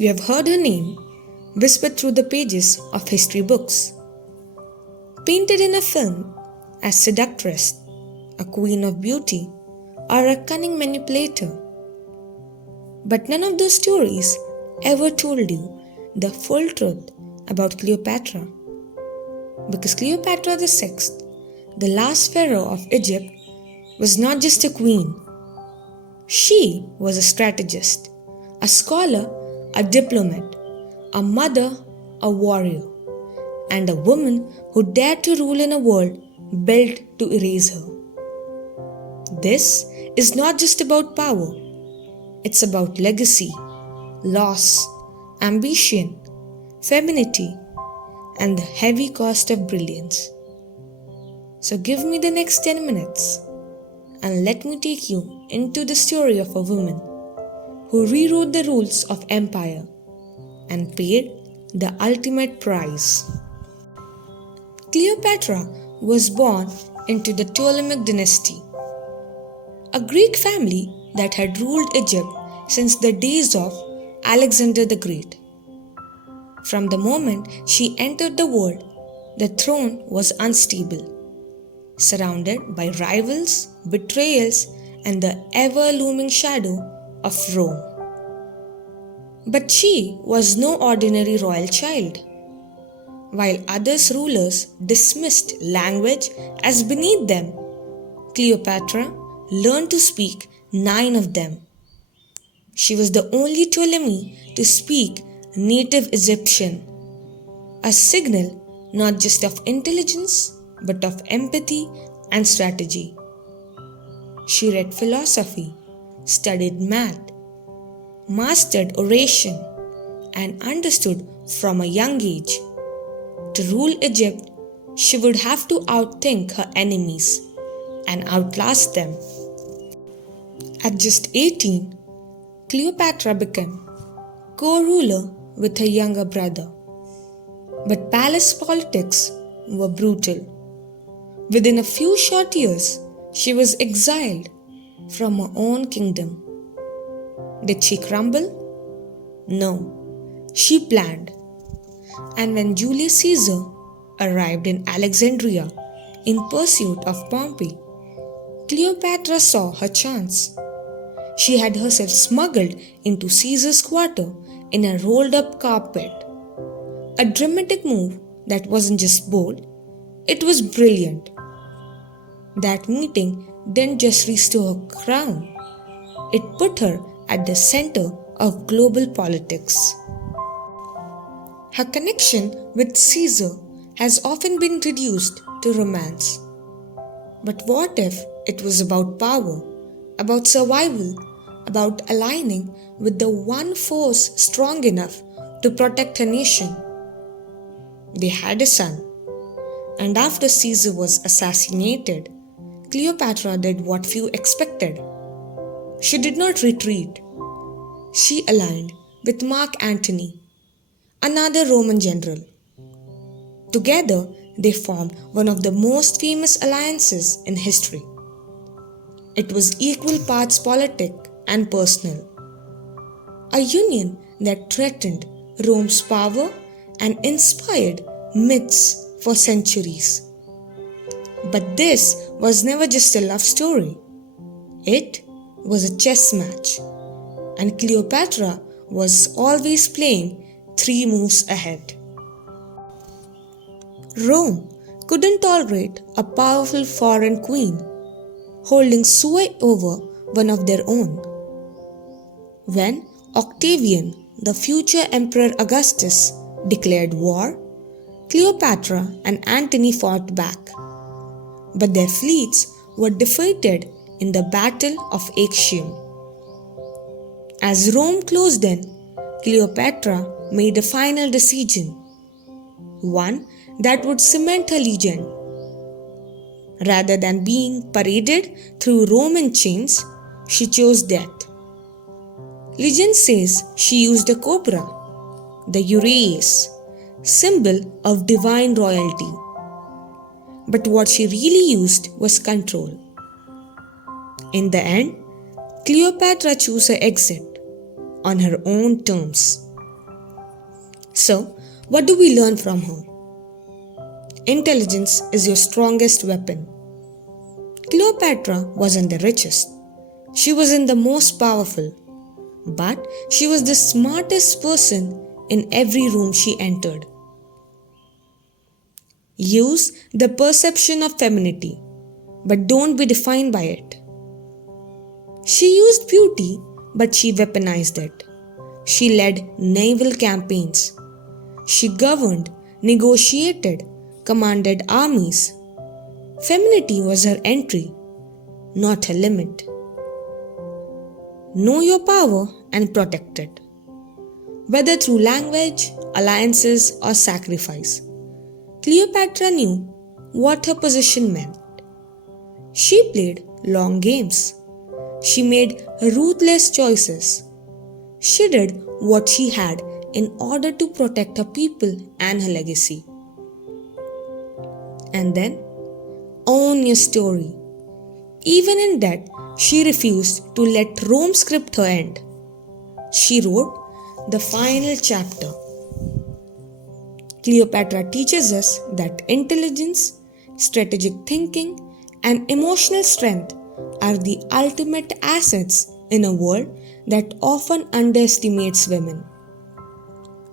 You have heard her name whispered through the pages of history books, painted in a film as seductress, a queen of beauty, or a cunning manipulator. But none of those stories ever told you the full truth about Cleopatra. Because Cleopatra VI, the last pharaoh of Egypt, was not just a queen. She was a strategist, a scholar, a diplomat, a mother, a warrior, and a woman who dared to rule in a world built to erase her. This is not just about power, it's about legacy, loss, ambition, femininity, and the heavy cost of brilliance. So give me the next 10 minutes and let me take you into the story of a woman who rewrote the rules of empire and paid the ultimate price. Cleopatra was born into the Ptolemaic dynasty, a Greek family that had ruled Egypt since the days of Alexander the Great. From the moment she entered the world, the throne was unstable, surrounded by rivals, betrayals, and the ever-looming shadow of Rome. But she was no ordinary royal child. While other rulers dismissed language as beneath them, Cleopatra learned to speak 9 of them. She was the only Ptolemy to speak native Egyptian, a signal not just of intelligence but of empathy and strategy. She read philosophy, studied math, mastered oration, and understood from a young age. To rule Egypt, she would have to outthink her enemies and outlast them. At just 18, Cleopatra became co-ruler with her younger brother. But palace politics were brutal. Within a few short years, she was exiled from her own kingdom. Did she crumble? No, she planned. And when Julius Caesar arrived in Alexandria in pursuit of Pompey, Cleopatra saw her chance. She had herself smuggled into Caesar's quarter in a rolled-up carpet. A dramatic move that wasn't just bold, it was brilliant. That meeting didn't just restore her crown, it put her at the center of global politics. Her connection with Caesar has often been reduced to romance. But what if it was about power, about survival, about aligning with the one force strong enough to protect her nation? They had a son, and after Caesar was assassinated, Cleopatra did what few expected. She did not retreat. She aligned with Mark Antony, another Roman general. Together, they formed one of the most famous alliances in history. It was equal parts politic and personal, a union that threatened Rome's power and inspired myths for centuries. But this was never just a love story. It was a chess match, and Cleopatra was always playing 3 moves ahead. Rome couldn't tolerate a powerful foreign queen holding sway over one of their own. When Octavian, the future Emperor Augustus, declared war, Cleopatra and Antony fought back. But their fleets were defeated in the Battle of Actium. As Rome closed in, Cleopatra made a final decision, one that would cement her legend. Rather than being paraded through Roman chains, she chose death. Legend says she used a cobra, the uraeus, symbol of divine royalty. But what she really used was control. In the end, Cleopatra chose her exit on her own terms, So, what do we learn from her? Intelligence is your strongest weapon. Cleopatra wasn't the richest. She wasn't the most powerful. But she was the smartest person in every room she entered. Use the perception of femininity, but don't be defined by it. She used beauty, but she weaponized it. She led naval campaigns. She governed, negotiated, commanded armies. Femininity was her entry, not her limit. Know your power and protect it. Whether through language, alliances, or sacrifice, Cleopatra knew what her position meant. She played long games. She made ruthless choices. She did what she had in order to protect her people and her legacy. And then, own your story. Even in death, she refused to let Rome script her end. She wrote the final chapter. Cleopatra teaches us that intelligence, strategic thinking, and emotional strength are the ultimate assets in a world that often underestimates women.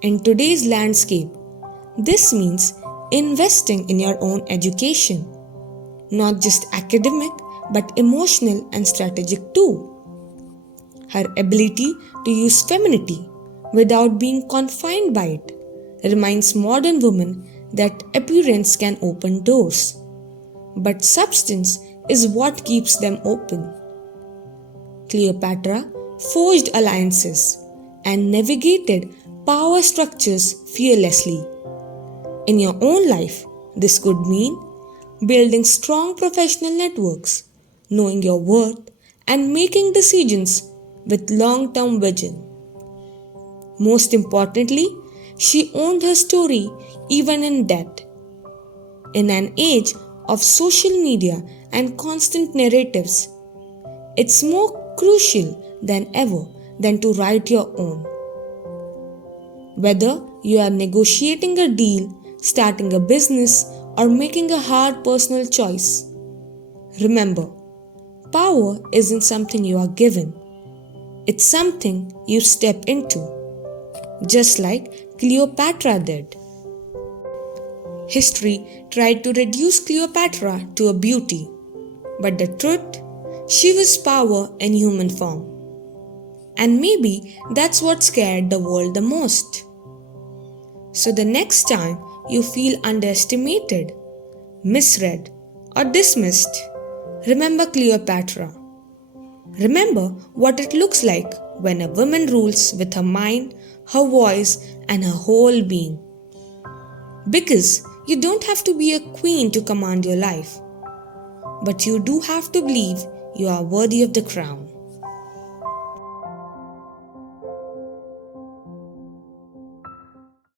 In today's landscape, this means investing in your own education, not just academic but emotional and strategic too. Her ability to use femininity without being confined by it reminds modern women that appearance can open doors, but substance is what keeps them open. Cleopatra forged alliances and navigated power structures fearlessly. In your own life, this could mean building strong professional networks, knowing your worth, and making decisions with long-term vision. Most importantly, she owned her story even in death. In an age of social media and constant narratives, it's more crucial than ever than to write your own. Whether you are negotiating a deal, starting a business, or making a hard personal choice, remember, power isn't something you are given. It's something you step into, just like Cleopatra did. History tried to reduce Cleopatra to a beauty, but the truth, she was power in human form. And maybe that's what scared the world the most. So the next time you feel underestimated, misread, or dismissed, remember Cleopatra. Remember what it looks like when a woman rules with her mind, her voice, and her whole being. Because you don't have to be a queen to command your life, but you do have to believe you are worthy of the crown.